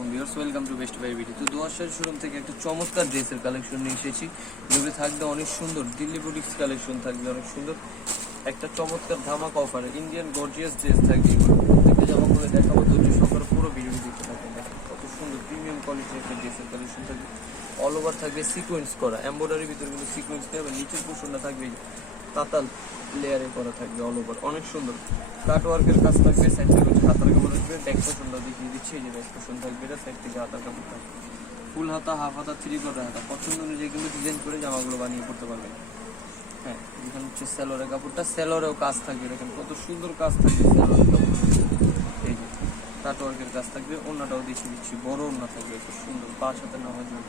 আলাইকুম viewers welcome to best buy BD তো দোয়াশার শোরুম থেকে একটা চমৎকার ড্রেসের কালেকশন নিয়ে এসেছি। এগুলো থাকবে অনেক সুন্দর দিল্লি বুটিক্স কালেকশন থাকবে অনেক সুন্দর। একটা চমৎকার ধামাক অফার ইন্ডিয়ান গর্জিয়াস ড্রেস থাকবে প্রত্যেকটা জামা করে দেখাবো, ধৈর্য সহকারে পুরো ভিডিও দিতে থাকবেন কত সুন্দর প্রিমিয়াম কোয়ালিটির একটা ড্রেসের কালেকশন থাকবে। অল ওভার থাকবে সিকোয়েন্স করা এমব্রয়ডারির ভিতরে কিন্তু সিকোয়েন্স দেওয়া হবে নিচের পোর্শনটা থাকবে তাতাল লেয়ারে করা থাকবে অল ওভার অনেক সুন্দর। কাট ওয়ার্কের কাজ থাকবে সাইড থেকে হাতার কাপড় আসবে ব্যাক পোর্শনটা দেখিয়ে দিচ্ছি, এই যে ব্যাক পোর্শন থাকবে এটা সাইড থেকে হাতার কাপড় থাকবে। ফুল হাতা হাফ হাতা থ্রি কোয়ার্টার হাতা। পছন্দ অনুযায়ী কিন্তু ডিজাইন করে জামাগুলো বানিয়ে করতে পারবেন। হ্যাঁ এখানে হচ্ছে স্যালোরের কাপড়টা। স্যালোরেও কাজ থাকবে, দেখেন কত সুন্দর কাজ থাকবে স্যালোরের কাপড়। এই যে কাট ওয়ার্কের কাজ থাকবে। অন্যটাও দেখিয়ে দিচ্ছি, বড় অন্য থাকবে, খুব সুন্দর। পাঁচ হাতে নামার জন্য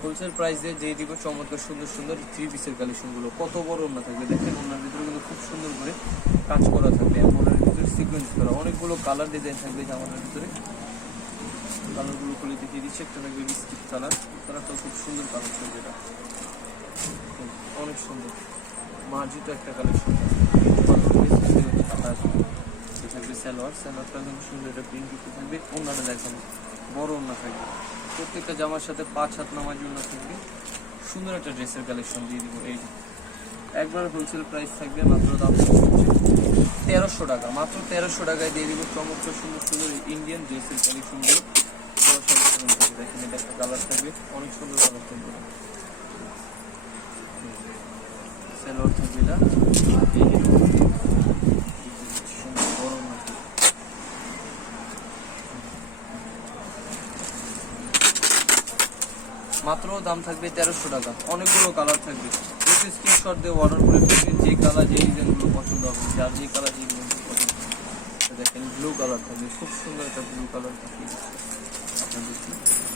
হোলসেল প্রাইসে দিয়ে দিব চমৎকার সুন্দর সুন্দর থ্রি পিসের কালেকশনগুলো কত বড় ওনা থাকবে দেখেন ওনার ভিতরে কিন্তু খুব সুন্দর করে কাজ করা থাকবে। ওনার ভিতরে সিকোয়েন্স করা, অনেকগুলো কালার ডিজাইন থাকবে জামাটার ভিতরে। কালারগুলো খুলে দেখিয়ে দিচ্ছি, একটা থাকবে বিস্কিট কালার কালারটাও খুব সুন্দর কালার থাকবে এটা। অনেক সুন্দর। মার্জিত একটা কালেকশন থাকবে স্যালোয়ার স্যালোয়ারটা কিন্তু সুন্দর একটা প্রিন্ট করতে থাকবে ওনাটা দেখানো, বড় ওনা থাকবে। প্রত্যেকটা জামার সাথে পাঁচ হাত নামার জন্য থাকবে। সুন্দর একটা ড্রেসের কালেকশন দিয়ে দিব, এই একবার হোলসেল প্রাইস থাকবে মাত্র দাম তেরোশো টাকা। মাত্র তেরোশো টাকায় দিয়ে দিব চমৎকার সুন্দর সুন্দর ইন্ডিয়ান ড্রেসের কালেকশনগুলো। দেখেন একটা কালার থাকবে। অনেক সুন্দর কালার থাকবে। থাকবে আর এই যে সুন্দর বড় নাকি মাত্র দাম থাকবে তেরোশো টাকা। অনেকগুলো কালার থাকবে। যদি স্ক্রিনশট দিয়ে অর্ডার করে ফেলবেন যে কালার যে ডিজাইনগুলো পছন্দ হবে। যার যে কালার যে ডিজাইনগুলো পছন্দ। দেখেন ব্লু কালার থাকবে। খুব সুন্দর একটা ব্লু কালার থাকবে।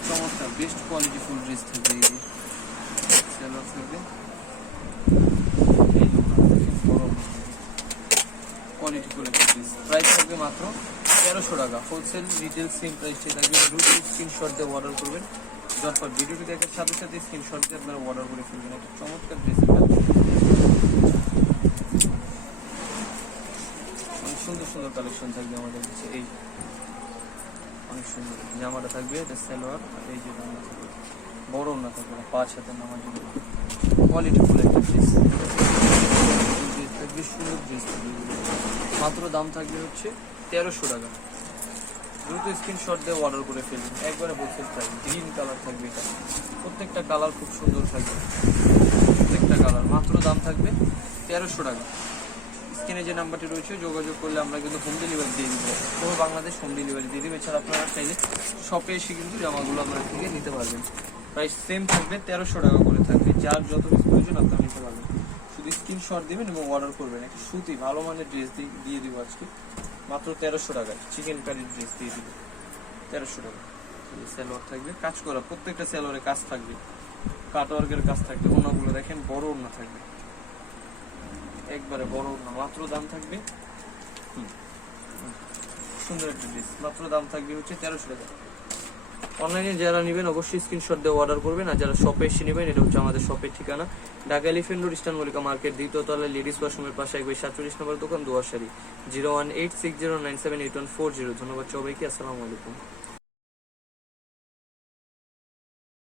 চমৎকার। বেস্ট কোয়ালিটি ফুল ড্রেস থাকবে এই থাকবে। একটা প্রাইস থাকবে মাত্র তেরোশো টাকা। হোলসেল রিটেল সেম প্রাইসে থাকবে। দ্রুত স্ক্রিনশট দিয়ে অর্ডার করবেন। যতপর ভিডিওটি দেখার সাথে সাথে স্ক্রিনশট দিয়ে আপনারা অর্ডার করে ফেলবেন। একটা চমৎকার ড্রেসের অনেক সুন্দর সুন্দর কালেকশন থাকবে আমাদের কাছে। এই অনেক সুন্দর। জামাটা থাকবে, এটা সালোয়ার, আর এই যে জামা থাকবে, বড় না থাকবে না, পাঁচ হাতের নামার জন্য। কোয়ালিটি ফুল একটা ড্রেস থাকবে সুন্দর ড্রেস থাকবে। মাত্র দাম থাকবে হচ্ছে তেরোশো টাকা। দ্রুত স্ক্রিনশট দিয়ে অর্ডার করে ফেলবেন একবারে বলতে প্রাইস গ্রিন কালার থাকবে এটা। প্রত্যেকটা কালার খুব সুন্দর থাকবে। প্রত্যেকটা কালার মাত্র দাম থাকবে তেরোশো টাকা। স্ক্রিনে যে নাম্বারটি রয়েছে, যোগাযোগ করলে আমরা কিন্তু হোম ডেলিভারি দিয়ে দিব। পুরো বাংলাদেশ হোম ডেলিভারি দিয়ে দিব। এছাড়া আপনারা চাইলে শপে এসে কিন্তু জামাগুলো আপনারা থেকে নিতে পারবেন। প্রাইস সেম থাকবে, তেরোশো টাকা করে থাকবে। যার যত পিস প্রয়োজন, আপনারা নিতে পারবেন। শুধু স্ক্রিনশট দিবেন এবং অর্ডার করবেন। একটা সুতি, ভালো মানের ড্রেস দিয়ে দিব আজকে। মাত্র তেরোশো টাকা চিকেন কারি ড্রেস দিয়ে দিবে। তেরোশো টাকা। স্যালোয়ার থাকবে। কাজ করা, প্রত্যেকটা স্যালোয়ারে কাজ থাকবে। কাটওয়ার্কের কাজ থাকবে। ওনাগুলো দেখেন, বড় ওনা থাকবে। একবারে বড় ওনা মাত্র দাম থাকবে সুন্দর একটা ড্রেস মাত্র দাম থাকবে হচ্ছে তেরোশো টাকা। অনলাইনে যারা নেবেন, অবশ্যই স্ক্রিনশট দিয়ে অর্ডার করবেন। আর যারা শপে এসে নেবেন, এটা হচ্ছে আমাদের শপের ঠিকানা। Dhaka elephant road eastern Mallika market দ্বিতীয় তলায় লেডিস ওয়াশরুমের পাশে একবার সাতচল্লিশ নম্বর দোকান দোয়াশারি zero one eight six zero nine seven eight one four zero ধন্যবাদ সবাইকে, আসসালামু আলাইকুম।